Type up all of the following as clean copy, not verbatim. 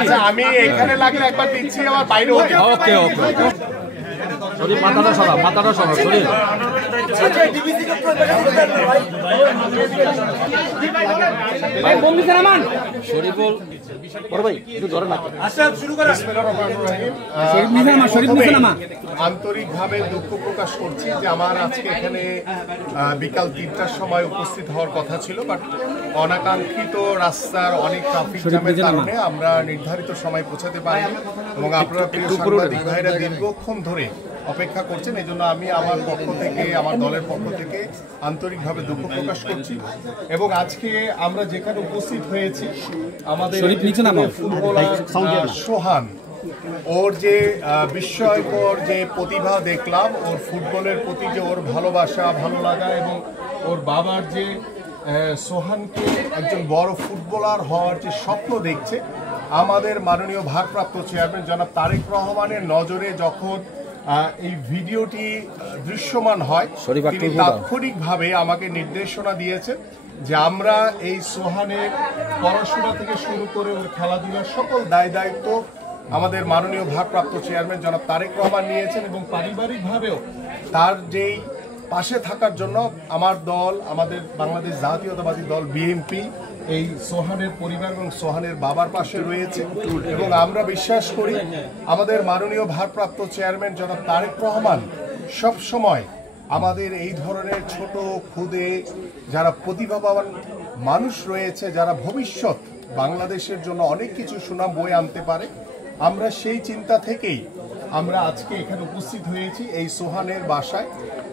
আচ্ছা আমি এখানে লাগলে একবার দিচ্ছি, আমার বাইরে ওকে ওকে শরীফ মাথাটা সরা শরীফ শরীফুল বড় ভাই একটু ধরে না আন্তরিকভাবে দুঃখ প্রকাশ করছি যে আমার আজকে এখানে বিকাল 3টার সময় উপস্থিত হওয়ার কথা ছিল, বাট অনাকাঙ্ক্ষিত রাস্তার অনেক ট্রাফিক জ্যামের কারণে আমরা নির্ধারিত সময় পৌঁছাতে পারিনি এবং আপনারা প্রিয় সাংবাদিক ভাইরা দীর্ঘক্ষণ ধরে অপেক্ষা করছেন। এই জন্য আমি আমার পক্ষ থেকে, আমার দলের পক্ষ থেকে আন্তরিকভাবে দুঃখ প্রকাশ করছি। এবং আজকে আমরা যেখানে উপস্থিত হয়েছি আমাদের ফুটবলার সোহান, ওর যে বিস্ময়কর যে প্রতিভা দেখলাম, ওর ফুটবলের প্রতি যে ওর ভালোবাসা, ভালো লাগা এবং ওর বাবার যে সোহানকে একজন বড় ফুটবলার হওয়ার যে স্বপ্ন দেখছে, আমাদের মাননীয় ভারপ্রাপ্ত চেয়ারম্যান জনাব তারেক রহমানের নজরে যখন এই ভিডিওটি দৃশ্যমান হয়, তিনি তাৎক্ষণিকভাবে আমাকে নির্দেশনা দিয়েছেন যে আমরা এই সোহানের পড়াশোনা থেকে শুরু করে ওর খেলাধুলার সকল দায় দায়িত্ব আমাদের মাননীয় ভারপ্রাপ্ত চেয়ারম্যান জনাব তারেক রহমান নিয়েছেন এবং পারিবারিকভাবেও তার যেই পাশে থাকার জন্য আমার দল, আমাদের বাংলাদেশ জাতীয়তাবাদী দল বিএনপি এই সোহানের পরিবার এবং সোহানের বাবার পাশে রয়েছে। এবং আমরা বিশ্বাস করি আমাদের মাননীয় ভারপ্রাপ্ত চেয়ারম্যান জনাব তারেক রহমান সব সময় আমাদের এই ধরনের ছোট ক্ষুদে যারা প্রতিভাবান মানুষ রয়েছে, যারা ভবিষ্যৎ বাংলাদেশের জন্য অনেক কিছু সুনাম বয়ে আনতে পারে, আমরা সেই চিন্তা থেকেই আমরা আজকে এখানে উপস্থিত হয়েছি এই সোহানের বাসায়।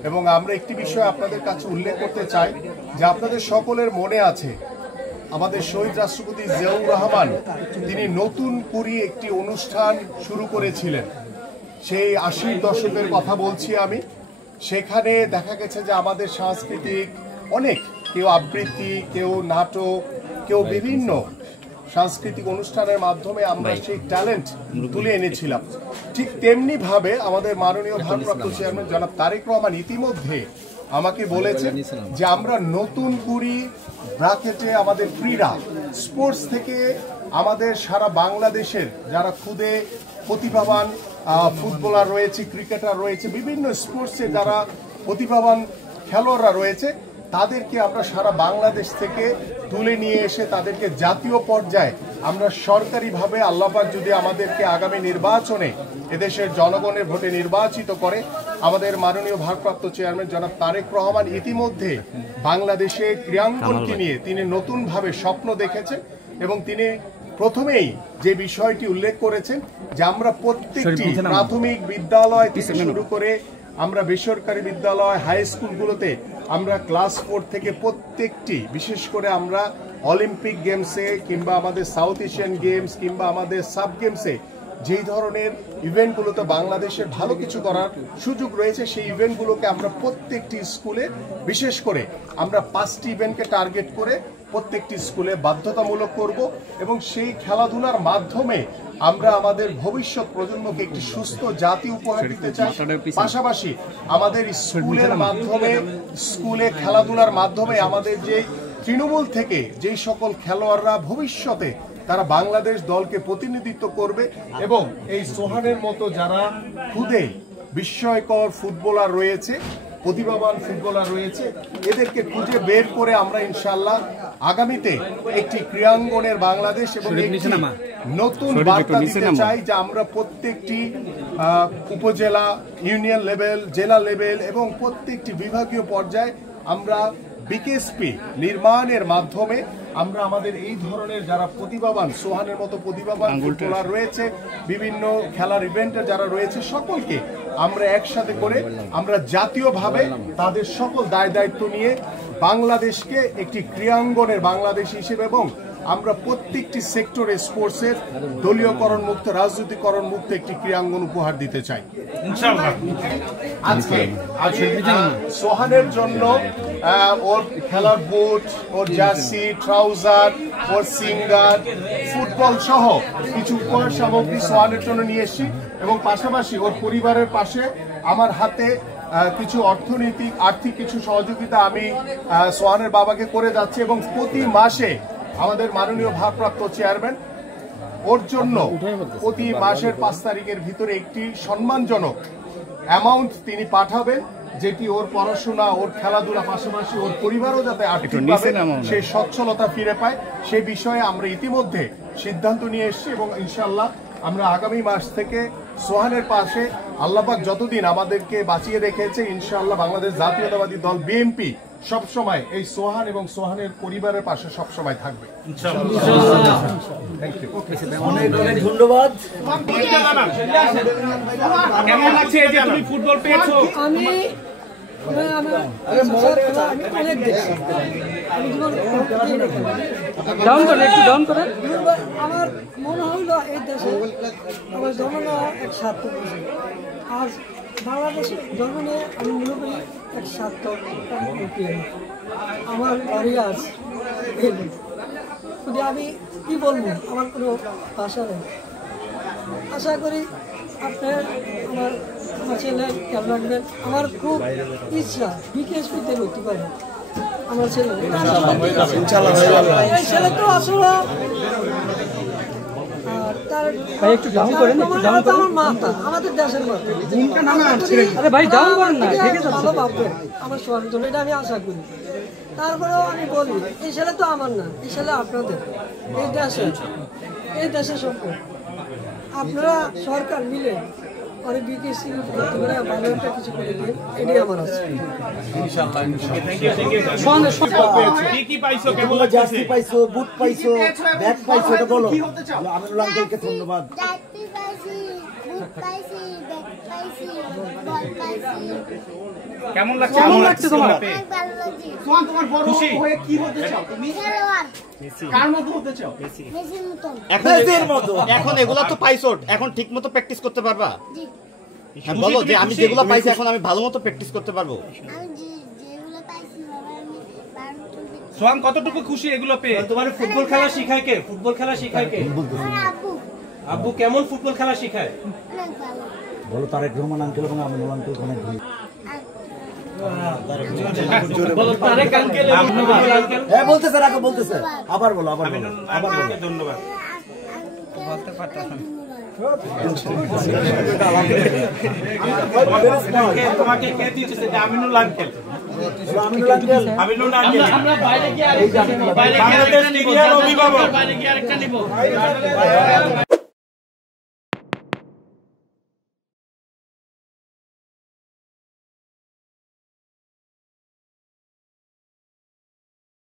এবং আমরা একটি বিষয় আপনাদের কাছে উল্লেখ করতে চাই যে আপনাদের সকলের মনে আছে আমাদের শহীদ রাষ্ট্রপতি জিয়াউর রহমান তিনি নতুন করে একটি অনুষ্ঠান শুরু করেছিলেন, সেই 80-র দশকের কথা বলছি আমি। সেখানে দেখা গেছে যে আমাদের সাংস্কৃতিক অনেক, কেউ আবৃত্তি, কেউ নাটক, কেউ বিভিন্ন সাংস্কৃতিক অনুষ্ঠানের মাধ্যমে আমরা সেই ট্যালেন্ট তুলে এনেছিলাম। ঠিক তেমনি ভাবে আমাদের মাননীয় ভারপ্রাপ্ত চেয়ারম্যান জনাব তারেক রহমান ইতিমধ্যে আমাকে বলেছেন যে আমরা নতুন কুড়ি ব্র্যাকেটে আমাদের ক্রীড়া স্পোর্টস থেকে আমাদের সারা বাংলাদেশের যারা খুদে প্রতিভাবান ফুটবলার রয়েছে, ক্রিকেটার রয়েছে, বিভিন্ন স্পোর্টসে যারা প্রতিভাবান খেলোয়াড়রা রয়েছে, তাদেরকে আমরা সারা বাংলাদেশ থেকে তুলে নিয়ে এসে তাদেরকে জাতীয় পর্যায়ে আমরা সরকারিভাবে, আল্লাহ পাক যদি আমাদেরকে আগামী নির্বাচনে এদেশের জনগণের ভোটে নির্বাচিত করে, আমাদের মাননীয় ভারপ্রাপ্ত চেয়ারম্যান জনাব তারেক রহমান ইতিমধ্যে বাংলাদেশে ক্রীড়াঙ্গনকে নিয়ে তিনি নতুনভাবে স্বপ্ন দেখেছেন এবং তিনি প্রথমেই যে বিষয়টি উল্লেখ করেছেন যে আমরা প্রত্যেকটি প্রাথমিক বিদ্যালয় থেকে শুরু করে আমরা বেসরকারি বিদ্যালয়, হাই স্কুলগুলোতে আমরা ক্লাস 4 থেকে প্রত্যেকটি, বিশেষ করে আমরা অলিম্পিক গেমসে কিংবা আমাদের সাউথ এশিয়ান গেমস কিংবা আমাদের সাব গেমসে যেই ধরনের ইভেন্টগুলোতে বাংলাদেশের ভালো কিছু করার সুযোগ রয়েছে, সেই ইভেন্টগুলোকে আমরা প্রত্যেকটি স্কুলে, বিশেষ করে আমরা 5টি ইভেন্টকে টার্গেট করে প্রত্যেকটি স্কুলে বাধ্যতামূলক করব এবং সেই খেলাধুলার মাধ্যমে আমরা আমাদের ভবিষ্যৎ প্রজন্মকে একটি সুস্থ জাতি উপহার দিতে চাই। পাশাপাশি আমাদের স্কুলের মাধ্যমে, স্কুলে খেলাধুলার মাধ্যমে আমাদের যে তৃণমূল থেকে যেই সকল খেলোয়াড়রা ভবিষ্যতে তারা বাংলাদেশ দলকে প্রতিনিধিত্ব করবে এবং এই সোহানের মতো যারা খুদে বিস্ময়কর ফুটবলার রয়েছে, প্রতিভাবান ফুটবলার রয়েছে, এদেরকে খুঁজে বের করে আমরা ইনশাআল্লাহ আগামীতে একটি ক্রীড়াঙ্গনের বাংলাদেশ এবং নতুন বার্তা দিতে চাই যে আমরা প্রত্যেকটি উপজেলা, ইউনিয়ন লেভেল, জেলা লেভেল এবং প্রত্যেকটি বিভাগীয় পর্যায়ে আমরা বিকেএসপি নির্মাণের মাধ্যমে আমরা আমাদের এই ধরনের যারা প্রতিভাবান, সোহানের মতো প্রতিভাবান ফুটবলার রয়েছে, বিভিন্ন খেলার ইভেন্টে যারা রয়েছে, সকলকে আমরা একসাথে করে আমরা জাতীয়ভাবে তাদের সকল দায় দায়িত্ব নিয়ে বাংলাদেশকে একটি ক্রীড়াঙ্গনের বাংলাদেশ হিসেবে এবং আমরা প্রত্যেকটি সেক্টরে স্পোর্টসের দলীয়করণ মুক্ত, রাজনীতিকরণ মুক্ত একটি ক্রীড়াঙ্গন উপহার দিতে চাই ইনশাআল্লাহ। আজকে সোহানের জন্য ওর খেলার বুট, ওর জার্সি, ট্রাউজার, ওর সিঙ্গার, ফুটবল সহ কিছু উপহার সামগ্রী সোহানের জন্য নিয়ে এসেছি এবং পাশাপাশি ওর পরিবারের পাশে আমার হাতে কিছু আর্থিক কিছু সহযোগিতা আমি সোহানের বাবাকে করে যাচ্ছি এবং প্রতি মাসে আমাদের মাননীয় ভারপ্রাপ্ত চেয়ারম্যান ওর জন্য প্রতি মাসের 5 তারিখের ভিতরে একটি সম্মানজনক অ্যামাউন্ট তিনি পাঠাবেন, যেটি ওর পড়াশোনা, ওর খেলাধুলা, পাশাপাশি ওর পরিবারও যাতে আর্থিকভাবে সেই সচ্ছলতা ফিরে পায়, সে বিষয়ে আমরা ইতিমধ্যে সিদ্ধান্ত নিয়ে এসেছি এবং ইনশাআল্লাহ আমরা আগামী মাস থেকে সোহানের পাশে আল্লাহপাক যতদিন আমাদেরকে বাঁচিয়ে রেখেছে, ইনশাআল্লাহ বাংলাদেশ জাতীয়তাবাদী দল বিএনপি সবসময় এই সোহান এবং সোহানের পরিবারের পাশে সবসময় থাকবে। থ্যাংক ইউ, অনেক ধন্যবাদ। কেমন লাগছে যে তুমি ফুটবল পেয়েছো? আমি অনেক দেখছি, আমার মনে হইলো এই দেশে আমার জন্ম নেওয়া এক সার্থক বিষয়। আজ বাংলাদেশে জন্ম নিয়ে আমি মনে করি এক সার্থক। আমার বাড়ি আজ যদি আমি কি বলবো, আমার কোনো ভাষা নেই। আশা করি আপনার আমার ছেলে খেয়াল রাখবেন। আমার খুব ইচ্ছা বিকেএসপিতে ভর্তি করবেন আমার ছেলে। এই ছেলে তো আসলে আমার মাতা, আমাদের দেশের মাতা, ভালো ভাববেন আমার সোহানের জন্য, এটা আমি আশা করি। তারপরেও আমি বলি এই ছেলে তো আমার না, এই ছেলে আপনাদের, এই দেশের সম্পদ। আপনারা সরকার মিলে অনেক বিকেএসপি ভর্তি করে ভালো একটা কিছু করে দিয়ে, এটাই আমার আছে। জার্সি পাইছো, বুট পাইছো, ব্যাগ পাইছো, এটা বলো। আমিনুল আঙ্কেলকে ধন্যবাদ। কেমন লাগছে? কেমন লাগছে তোমার? সোহান, তোমার বড় হয়ে কি হতে চাও তুমি? কার মতো হতে চাও? মেসির মতো। এখন এগুলা তো পাইছো, এখন ঠিক মতো প্র্যাকটিস করতে পারবা? হ্যাঁ বলো যে আমি যেগুলো পাইছি এখন আমি ভালো মতো প্র্যাকটিস করতে পারবো। সোহান কতটুকু খুশি এগুলো পেয়ে? তোমার ফুটবল খেলা শিখায় কে? ফুটবল খেলা শিখায় কে? আব্বু কেমন ফুটবল খেলা শিখায়? বলো তারেক রহমান আঙ্কেল এবং আমিনুল আঙ্কেল অনেক ভালো। বলো তারেক আঙ্কেল এবং আমিনুল আঙ্কেল। হ্যাঁ বলতেছে, রাখো বলতেছে, আবার বলো, আবার বলো, আবার বলো। ধন্যবাদ। তোমাকে কে দিয়েছে? Aminul uncle. Aminul uncle, Aminul uncle. আমরা বাইরে গিয়ে আরেকটা নিব। বাইরে গিয়ে আরেকটা নিব।